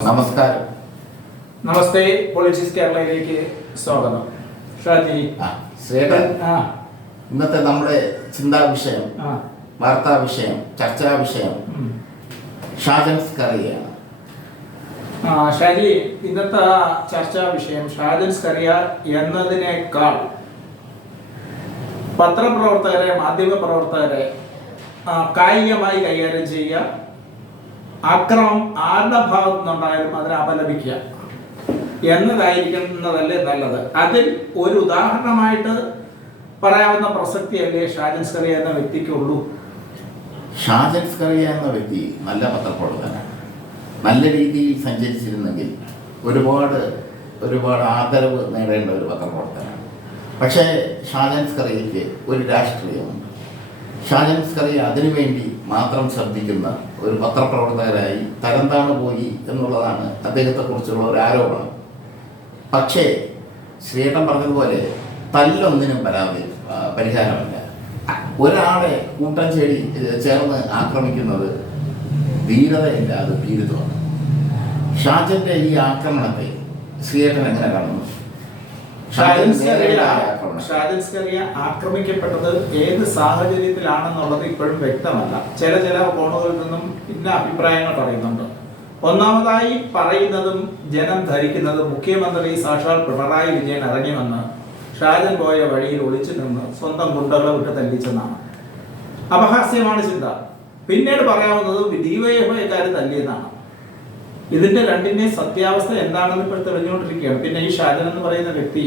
നമസ്കാരം. നമസ്തേ. പൊളിറ്റിക്സ് കേരളയിലേക്ക് സ്വാഗതം. ഷാജി, ശ്രീധരൻ, ഇന്നത്തെ നമ്മുടെ ചിന്താ വിഷയം, വാർത്താ വിഷയം, ചർച്ചാ വിഷയം ഷാജൻ സ്കറിയയാണ്. ഷാജി, ഇന്നത്തെ ചർച്ചാ വിഷയം ഷാജൻ സ്കറിയ എന്നതിനേക്കാൾ പത്രപ്രവർത്തകരെ, മാധ്യമപ്രവർത്തകരെ കായികമായി കൈകാര്യം ചെയ്യുക, അക്രമം ആരുടെ ഭാഗത്തു നിന്നുണ്ടായാലും അതിനെ അപലപിക്കുക എന്നതായിരിക്കുന്നതല്ലേ നല്ലത്. അതിൽ ഒരു ഉദാഹരണമായിട്ട് പറയാവുന്ന പ്രസക്തിയല്ലേ ഷാജൻ സ്കറിയ എന്ന വ്യക്തിക്കുള്ളൂ. ഷാജൻ സ്കറിയ എന്ന വ്യക്തി നല്ല പത്രപ്രവർത്തകനാണ്. നല്ല രീതിയിൽ സഞ്ചരിച്ചിരുന്നെങ്കിൽ ഒരുപാട് ആദരവ് നേടേണ്ട ഒരു പത്രപ്രവർത്തകനാണ്. പക്ഷേ ഷാജൻ സ്കറിയയ്ക്ക് ഒരു രാഷ്ട്രീയമുണ്ട്. ഷാജൻ സ്കറിയ അതിനുവേണ്ടി മാത്രം ശ്രദ്ധിക്കുന്ന ഒരു പത്രപ്രവർത്തകരായി തരംതാണു പോയി എന്നുള്ളതാണ് അദ്ദേഹത്തെക്കുറിച്ചുള്ള ഒരു ആരോപണം. പക്ഷേ ശ്രീധരൻ പറഞ്ഞതുപോലെ തല്ലൊന്നിനും പരിഹാരമല്ല. ഒരാളെ കൂട്ടം ചേർന്ന് ആക്രമിക്കുന്നത് ധീരതയില്ലാതെ ഭീരുത്വമാണ്. ഷാജന്റെ ഈ ആക്രമണത്തെ ശ്രീധരൻ എങ്ങനെ കാണുന്നു? ഷാജൻ സ്കറിയ ആക്രമിക്കപ്പെട്ടത് ഏത് സാഹചര്യത്തിലാണെന്നുള്ളത് ഇപ്പോഴും വ്യക്തമല്ല. ചില കോണുകളിൽ നിന്നും ഇന്ന അഭിപ്രായങ്ങൾ പറയുന്നുണ്ട്. ഒന്നാമതായി പറയുന്നതും ജനം ധരിക്കുന്നതും മുഖ്യമന്ത്രി സാക്ഷാൽ പിണറായി വിജയൻ ഇറങ്ങിവന്ന് ഷാജൻ പോയ വഴിയിൽ ഒളിച്ചു നിന്ന് സ്വന്തം ഗുണ്ടകളെ വിട്ട് തല്ലിച്ചെന്നാണ്. അപഹാസ്യമാണ് ചിന്ത. പിന്നീട് പറയാവുന്നത് ഡിവൈഎഫ്ഐക്കാർ തല്ലിയെന്നാണ്. ഇതിന്റെ രണ്ടിന്റെയും സത്യാവസ്ഥ എന്താണെന്ന് ഇപ്പോൾ തെളിഞ്ഞുകൊണ്ടിരിക്കുകയാണ്. പിന്നെ ഈ ഷാജൻ എന്ന് പറയുന്ന വ്യക്തി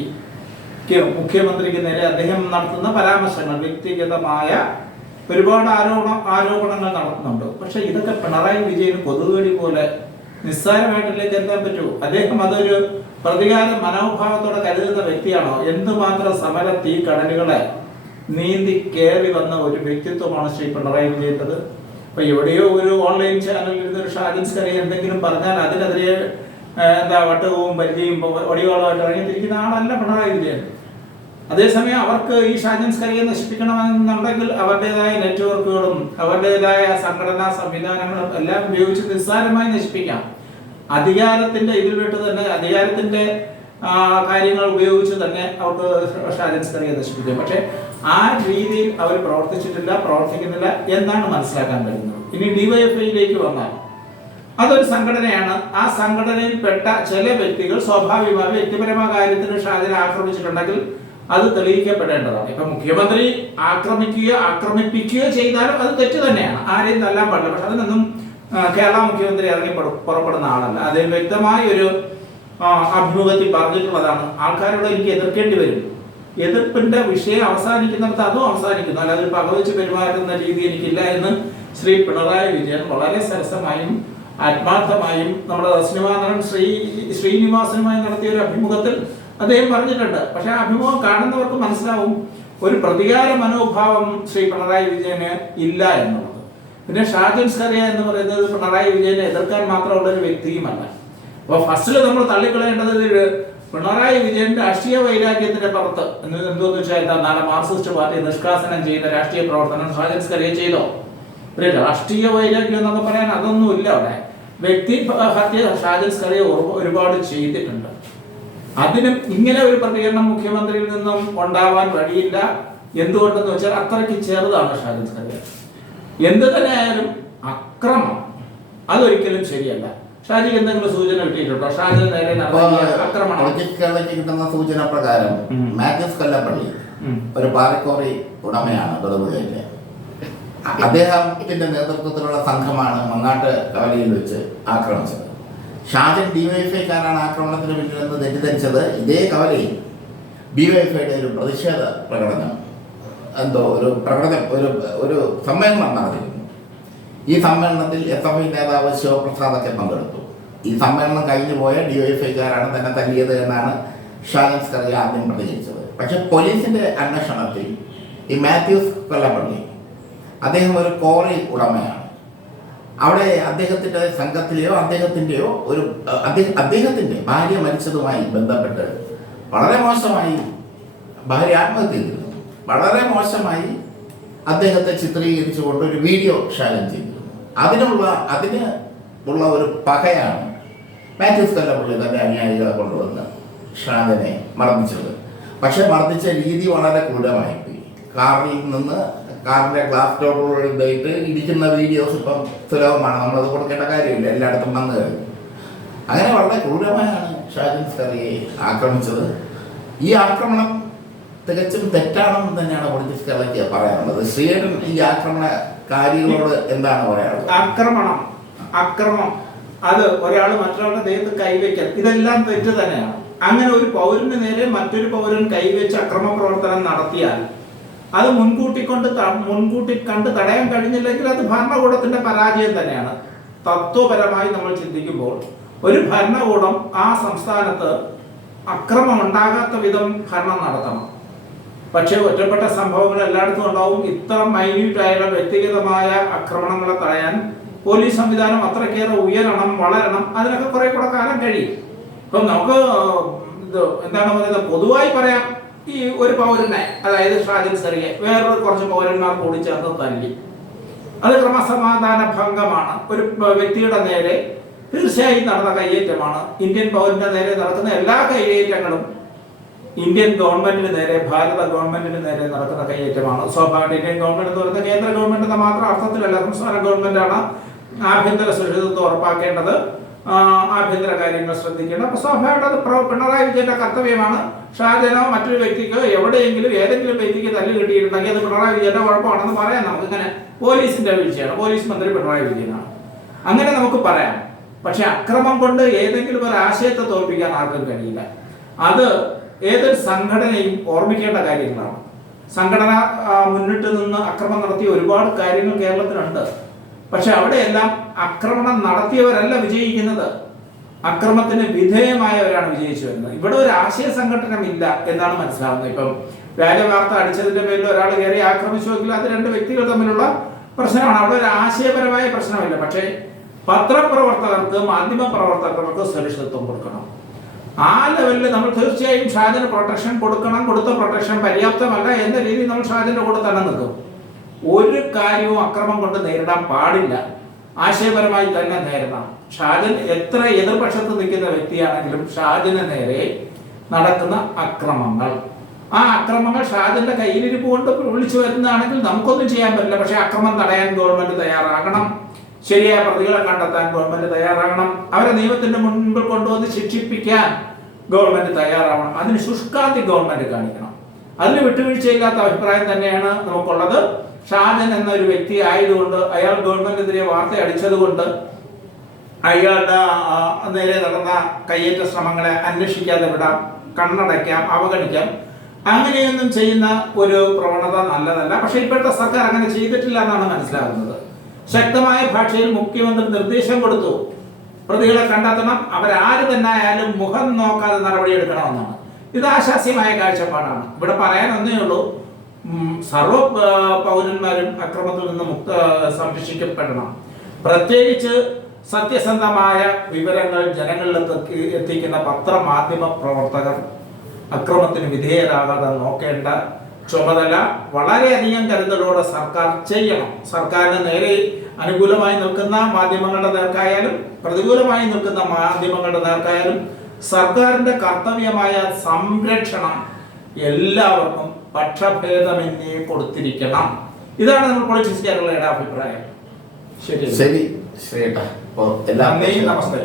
മുഖ്യമന്ത്രിക്ക് നേരെ അദ്ദേഹം നടത്തുന്ന പരാമർശങ്ങൾ, വ്യക്തിഗതമായ ഒരുപാട് ആരോപണങ്ങൾ നടത്തുന്നുണ്ട്. പക്ഷെ ഇതൊക്കെ പിണറായി വിജയന് കൊതുകുകടി പോലെ നിസ്സാരമായിട്ടിലേക്ക് എത്താൻ പറ്റൂ? അദ്ദേഹം അതൊരു പ്രതികാര മനോഭാവത്തോടെ കരുതുന്ന വ്യക്തിയാണോ? എന്തുമാത്രം സമര തീ കടലുകളെ നീന്തി കയറി വന്ന ഒരു വ്യക്തിത്വമാണ് ശ്രീ പിണറായി വിജയൻ്റെത്. അപ്പൊ എവിടെയോ ഒരു ഓൺലൈൻ ചാനലിൽ ഇരുന്നൊരു ഷാജൻ സ്കറിയ എന്തെങ്കിലും പറഞ്ഞാൽ അതിനെതിരെ വട്ടവും പരിചയം ഒടിവാളുമായിട്ട് ഇറങ്ങിത്തിരിക്കുന്ന ആളല്ല പിണറായി വിജയൻ. അതേസമയം അവർക്ക് ഈ ഷാജൻ സ്കറിയെ നശിപ്പിക്കണമെന്നുണ്ടെങ്കിൽ അവരുടേതായ നെറ്റ്വർക്കുകളും അവരുടേതായ സംഘടനാ സംവിധാനങ്ങളും എല്ലാം ഉപയോഗിച്ച് നിസ്സാരമായി നശിപ്പിക്കാം. അധികാരത്തിന്റെ ഇതിൽ വിട്ട് തന്നെ, അധികാരത്തിന്റെ കാര്യങ്ങൾ ഉപയോഗിച്ച് തന്നെ അവർക്ക് ഷാജൻ സ്കറിയെ നശിപ്പിക്കും. പക്ഷെ ആ രീതിയിൽ അവർ പ്രവർത്തിക്കുന്നില്ല എന്നാണ് മനസ്സിലാക്കാൻ കഴിയുന്നത്. ഇനി ഡിവൈഎഫ്ഐയിലേക്ക് വന്നാൽ അതൊരു സംഘടനയാണ്. ആ സംഘടനയിൽപ്പെട്ട ചില വ്യക്തികൾ സ്വാഭാവികമായി വ്യക്തിപരമായ കാര്യത്തിന് ഷാജനെ ആക്രമിച്ചിട്ടുണ്ടെങ്കിൽ അത് തെളിയിക്കപ്പെടേണ്ടതാണ്. ഇപ്പൊ മുഖ്യമന്ത്രി ആക്രമിപ്പിക്കുകയോ ചെയ്താലും അത് തെറ്റ് തന്നെയാണ്. ആരെയും തല്ലാൻ പാടില്ല. പക്ഷെ അതിനൊന്നും കേരള മുഖ്യമന്ത്രി ഇറങ്ങി പുറപ്പെടുന്ന ആളല്ല. അദ്ദേഹം വ്യക്തമായ ഒരു അഭിമുഖത്തിൽ പറഞ്ഞിട്ടുള്ളതാണ്. ആൾക്കാരോട് എനിക്ക് എതിർക്കേണ്ടി വരും. എതിർപ്പിന്റെ വിഷയം അവസാനിക്കുന്നിടത്ത് അതും അവസാനിക്കുന്നു. അല്ലാതെ പകവച്ച് പെരുമാറുന്ന രീതി എനിക്കില്ല എന്ന് ശ്രീ പിണറായി വിജയൻ വളരെ സരസമായും ആത്മാർത്ഥമായും നമ്മുടെ സിനിമാ നടൻ ശ്രീനിവാസനുമായി നടത്തിയ ഒരു അഭിമുഖത്തിൽ അദ്ദേഹം പറഞ്ഞിട്ടുണ്ട്. പക്ഷെ ആ അഭിമുഖം കാണുന്നവർക്ക് മനസ്സിലാവും ഒരു പ്രതികാര മനോഭാവം ശ്രീ പിണറായി വിജയന് ഇല്ല എന്നുള്ളത്. പിന്നെ ഷാജൻ സ്കറിയ എന്ന് പറയുന്നത് പിണറായി വിജയനെ എതിർക്കാൻ മാത്രമുള്ള ഒരു വ്യക്തിയുമല്ല. അപ്പൊ ഫസ്റ്റിൽ നമ്മൾ തള്ളിക്കളയേണ്ടത് പിണറായി വിജയൻ രാഷ്ട്രീയ വൈരാഗ്യത്തിന്റെ പുറത്ത് എന്തോന്ന് വെച്ചാൽ നാളെ മാർക്സിസ്റ്റ് പാർട്ടി നിഷ്കാസനം ചെയ്യുന്ന രാഷ്ട്രീയ പ്രവർത്തനം ഷാജൻ സ്കറിയ ചെയ്തോ? ഒരു രാഷ്ട്രീയ വൈരാഗ്യം എന്നൊക്കെ പറയാൻ അതൊന്നുമില്ല. അവിടെ വ്യക്തി ഹത്യ ഷാജൻ സ്കറിയ ഒരുപാട് ചെയ്തിട്ടുണ്ട്. അതിനും ഇങ്ങനെ ഒരു പ്രതികരണം മുഖ്യമന്ത്രിയിൽ നിന്നും ഉണ്ടാവാൻ വഴിയില്ല. എന്തുകൊണ്ടെന്ന് വെച്ചാൽ അത്രയ്ക്ക് ചെറുതാണ് ഷാജൻ സ്കറിയ. എന്ത് തന്നെ ആയാലും അക്രമം അതൊരിക്കലും ശരിയല്ല. ഷാജിക്ക് എന്തെങ്കിലും സൂചന കിട്ടിയിട്ടുണ്ടോ? ഷാജിന് നേരെ കിട്ടുന്ന സൂചന പ്രകാരം മാത്യൂസ് കൊല്ലപ്പള്ളി ഒരു പാറക്കോറി ഉടമയാണ് തൊടുപുഴയിലെ. അദ്ദേഹത്തിന്റെ നേതൃത്വത്തിലുള്ള സംഘമാണ് മങ്ങാട്ട് കവലയിൽ വെച്ച് ആക്രമിച്ചത്. ഷാജൻ ഡിവൈഎഫ്ഐക്കാരാണ് ആക്രമണത്തിന് പിന്നിലെന്ന് തെറ്റിദ്ധരിച്ചത്. ഇതേ കവലയിൽ ഡിവൈഎഫ്ഐയുടെ ഒരു പ്രതിഷേധ പ്രകടനം ഒരു സമ്മേളനം നടന്നിരുന്നു. ഈ സമ്മേളനത്തിൽ SFI നേതാവ് ശിവപ്രസാദൊക്കെ പങ്കെടുത്തു. ഈ സമ്മേളനം കഴിഞ്ഞു പോയ ഡിവൈഎഫ്ഐക്കാരാണ് തന്നെ തല്ലിയത് എന്നാണ് ഷാജൻ സ്കറിയ ആദ്യം പ്രതികരിച്ചത്. പക്ഷെ പോലീസിന്റെ അന്വേഷണത്തിൽ ഈ മാത്യൂസ് കൊല്ലപ്പള്ളി അദ്ദേഹം ഒരു കോറി ഉടമയാണ്. അവിടെ അദ്ദേഹത്തിന്റെ സംഘത്തിലെയോ അദ്ദേഹത്തിന്റെ ഭാര്യ മരിച്ചതുമായി ബന്ധപ്പെട്ട് വളരെ മോശമായി ഭാര്യ ആത്മഹത്യ ചെയ്തിരുന്നു. വളരെ മോശമായി അദ്ദേഹത്തെ ചിത്രീകരിച്ചുകൊണ്ട് ഒരു വീഡിയോ ഷാജൻ ചെയ്തിരുന്നു. അതിന് ഉള്ള ഒരു പകയാണ് മാത്യൂസ് കൊല്ലപ്പള്ളി തൻ്റെ അനുയായികളെ കൊണ്ടുവന്ന് ഷാജനെ മർദ്ദിച്ചത്. പക്ഷെ മർദ്ദിച്ച രീതി വളരെ ക്രൂരമായിപ്പോയി. കാറിൻ്റെ ഗ്ലാസ് ഡോറുകളിലായിട്ട് ഇടിക്കുന്ന വീഡിയോസ് ഇപ്പം സുലഭമാണ്, നമ്മളത് കൊടുക്കേണ്ട കാര്യമില്ല, എല്ലായിടത്തും വന്നു കഴിഞ്ഞു. അങ്ങനെ വളരെ ക്രൂരമായാണ് ഷാജൻ സ്കറിയയെ ആക്രമിച്ചത്. ഈ ആക്രമണം തികച്ചും തെറ്റാണെന്ന് തന്നെയാണ് പൊളിറ്റിക്സ് കേരളയ്ക്ക് പറയാനുള്ളത്. ശ്രീധരൻ ഈ ആക്രമണകാരികളോട് എന്താണ് പറയാനുള്ളത്? അക്രമം അത് ഒരാൾ മറ്റൊരാളുടെ ദേഹത്ത് കൈവയ്ക്കൽ, ഇതെല്ലാം തെറ്റ് തന്നെയാണ്. അങ്ങനെ ഒരു പൗരന് നേരെ മറ്റൊരു പൗരൻ കൈവച്ച് അക്രമ പ്രവർത്തനം നടത്തിയാൽ അത് മുൻകൂട്ടി കണ്ട് തടയാൻ കഴിഞ്ഞില്ലെങ്കിൽ അത് ഭരണകൂടത്തിന്റെ പരാജയം തന്നെയാണ്. തത്വപരമായി നമ്മൾ ചിന്തിക്കുമ്പോൾ ഒരു ഭരണകൂടം ആ സംസ്ഥാനത്ത് അക്രമം ഉണ്ടാകാത്ത വിധം ഭരണം നടത്തണം. പക്ഷേ ഒറ്റപ്പെട്ട സംഭവങ്ങൾ എല്ലായിടത്തും ഉണ്ടാവും. ഇത്ര മൈന്യൂട്ടായ വ്യക്തിഗതമായ ആക്രമണങ്ങളെ തടയാൻ പോലീസ് സംവിധാനം അത്രയ്ക്കേറെ ഉയരണം, വളരണം. അതിനൊക്കെ കുറെ കൂടെ കാലം കഴിയും. ഇപ്പം നമുക്ക് എന്താണ് പറയുന്നത്, പൊതുവായി പറയാം, ഈ ഒരു പൗരനെ, അതായത് ഷാജൻ സ്കറിയയെ വേറൊരു കുറച്ച് പൗരന്മാർ കൂടി ചേർന്ന് തല്ലി, അത് ക്രമസമാധാന ഭംഗമാണ്. ഒരു വ്യക്തിയുടെ നേരെ തീർച്ചയായും നടന്ന കയ്യേറ്റമാണ്. ഇന്ത്യൻ പൗരന്റെ നേരെ നടക്കുന്ന എല്ലാ കയ്യേറ്റങ്ങളും ഇന്ത്യൻ ഗവൺമെന്റിന് നേരെ, ഭാരത ഗവൺമെന്റിന് നേരെ നടക്കുന്ന കയ്യേറ്റമാണ്. സ്വാഭാവിക ഇന്ത്യൻ ഗവൺമെന്റ് എന്ന് പറയുന്നത് കേന്ദ്ര ഗവൺമെന്റ് എന്ന മാത്രം അർത്ഥത്തിലല്ല, സംസ്ഥാന ഗവൺമെന്റാണ് ആഭ്യന്തര സുരക്ഷിതത്വം ഉറപ്പാക്കേണ്ടത്, ആഭ്യന്തര കാര്യങ്ങൾ ശ്രദ്ധിക്കേണ്ടത്. അപ്പൊ സ്വാഭാവികമായിട്ട് അത് പിണറായി വിജയന്റെ കർത്തവ്യമാണ്. ഷാജനോ മറ്റൊരു വ്യക്തിക്കോ എവിടെയെങ്കിലും ഏതെങ്കിലും വ്യക്തിക്ക് തല്ല് കിട്ടിയിട്ടുണ്ടെങ്കിൽ അത് പിണറായി വിജയന്റെ കുഴപ്പമാണെന്ന് പറയാം. നമുക്ക് ഇങ്ങനെ പോലീസിന്റെ വീഴ്ചയാണ്, പോലീസ് മന്ത്രി പിണറായി വിജയനാണ്, അങ്ങനെ നമുക്ക് പറയാം. പക്ഷെ അക്രമം കൊണ്ട് ഏതെങ്കിലും ഒരു ആശയത്തെ തോൽപ്പിക്കാൻ ആർക്കും കഴിയില്ല. അത് ഏതൊരു സംഘടനയും ഓർമ്മിക്കേണ്ട കാര്യങ്ങളാണ്. സംഘടന മുന്നിട്ട് നിന്ന് അക്രമം നടത്തിയ ഒരുപാട് കാര്യങ്ങൾ കേരളത്തിലുണ്ട്. പക്ഷെ അവിടെയെല്ലാം ആക്രമണം നടത്തിയവരല്ല വിജയിക്കുന്നത്, അക്രമത്തിന് വിധേയമായവരാണ് വിജയിച്ചു വരുന്നത്. ഇവിടെ ഒരു ആശയ സംഘടനമില്ല എന്നാണ് മനസ്സിലാവുന്നത്. ഇപ്പം വ്യാജവാർത്ത അടിച്ചതിന്റെ പേരിൽ ഒരാൾ കയറി ആക്രമിച്ചുവെങ്കിൽ അത് രണ്ട് വ്യക്തികൾ തമ്മിലുള്ള പ്രശ്നമാണ്, അവിടെ ഒരു ആശയപരമായ പ്രശ്നമില്ല. പക്ഷേ പത്രപ്രവർത്തകർക്ക്, മാധ്യമ പ്രവർത്തകർക്ക് സുരക്ഷിതത്വം കൊടുക്കണം. ആ ലെവലിൽ നമ്മൾ തീർച്ചയായും ഷാജന് പ്രൊട്ടക്ഷൻ കൊടുക്കണം. കൊടുത്ത പ്രൊട്ടക്ഷൻ പര്യാപ്തമല്ല എന്ന രീതിയിൽ നമ്മൾ ഷാജന്റെ കൂടെ തന്നെ നിൽക്കും. ഒരു കാര്യവും അക്രമം കൊണ്ട് നേരിടാൻ പാടില്ല, ആശയപരമായി തന്നെ നേരിടണം. ഷാജൻ എത്ര എതിർപക്ഷത്ത് നിൽക്കുന്ന വ്യക്തിയാണെങ്കിലും ഷാജന് നേരെ നടക്കുന്ന അക്രമങ്ങൾ, ആ അക്രമങ്ങൾ ഷാജന്റെ കയ്യിലിരിപ്പ് കൊണ്ട് വിളിച്ചു വരുന്നതാണെങ്കിൽ നമുക്കൊന്നും ചെയ്യാൻ പറ്റില്ല. പക്ഷെ അക്രമം തടയാൻ ഗവൺമെന്റ് തയ്യാറാകണം, ശരിയായ പ്രതികളെ കണ്ടെത്താൻ ഗവൺമെന്റ് തയ്യാറാകണം, അവരെ നിയമത്തിന്റെ മുൻപിൽ കൊണ്ടുവന്ന് ശിക്ഷിപ്പിക്കാൻ ഗവൺമെന്റ് തയ്യാറാവണം. അതിന് ശുഷ്കാന്തി ഗവൺമെന്റ് കാണിക്കണം. അതിന് വിട്ടുവീഴ്ചയില്ലാത്ത അഭിപ്രായം തന്നെയാണ് നമുക്കുള്ളത്. ഷാജൻ എന്നൊരു വ്യക്തി ആയതുകൊണ്ട്, അയാൾ ഗവൺമെന്റിനെതിരെ വാർത്ത അടിച്ചതുകൊണ്ട് അയാളുടെ നേരെ നടന്ന കയ്യേറ്റ ശ്രമങ്ങളെ അന്വേഷിക്കാതെ വിടാം, കണ്ണടയ്ക്കാം, അവഗണിക്കാം. അങ്ങനെയൊന്നും ചെയ്യുന്ന ഒരു പ്രവണത നല്ലതല്ല. പക്ഷെ ഇപ്പോഴത്തെ സർക്കാർ അങ്ങനെ ചെയ്തിട്ടില്ല എന്നാണ് മനസ്സിലാകുന്നത്. ശക്തമായ ഭാഷയിൽ മുഖ്യമന്ത്രി നിർദ്ദേശം കൊടുത്തു, പ്രതികളെ കണ്ടെത്തണം, അവരാര് തന്നെ ആയാലും മുഖം നോക്കാതെ നടപടിയെടുക്കണമെന്നാണ്. ഇത് ആശാസ്യമായ കാഴ്ചപ്പാടാണ്. ഇവിടെ പറയാൻ ഒന്നേ ഉള്ളൂ, സർവ പൗരന്മാരും അക്രമത്തിൽ നിന്ന് സംരക്ഷിക്കപ്പെടണം. പ്രത്യേകിച്ച് സത്യസന്ധമായ വിവരങ്ങൾ ജനങ്ങളിലേക്ക് എത്തിക്കുന്ന പത്രമാധ്യമ പ്രവർത്തകർ അക്രമത്തിന് വിധേയരാകാതെ നോക്കേണ്ട ചുമതല വളരെയധികം കരുതലോടെ സർക്കാർ ചെയ്യണം. സർക്കാരിന് നേരെ അനുകൂലമായി നിൽക്കുന്ന മാധ്യമങ്ങളുടെ നേർക്കായാലും പ്രതികൂലമായി നിൽക്കുന്ന മാധ്യമങ്ങളുടെ നേർക്കായാലും സർക്കാരിന്റെ കർത്തവ്യമായ സംരക്ഷണം എല്ലാവർക്കും പക്ഷഭേദമന്യേ കൊടുത്തിരിക്കണം. ഇതാണ് നമ്മൾ പൊളിറ്റിക്സ് കേരളയുടെ അഭിപ്രായം. ശരി ശരി, നമസ്തേ.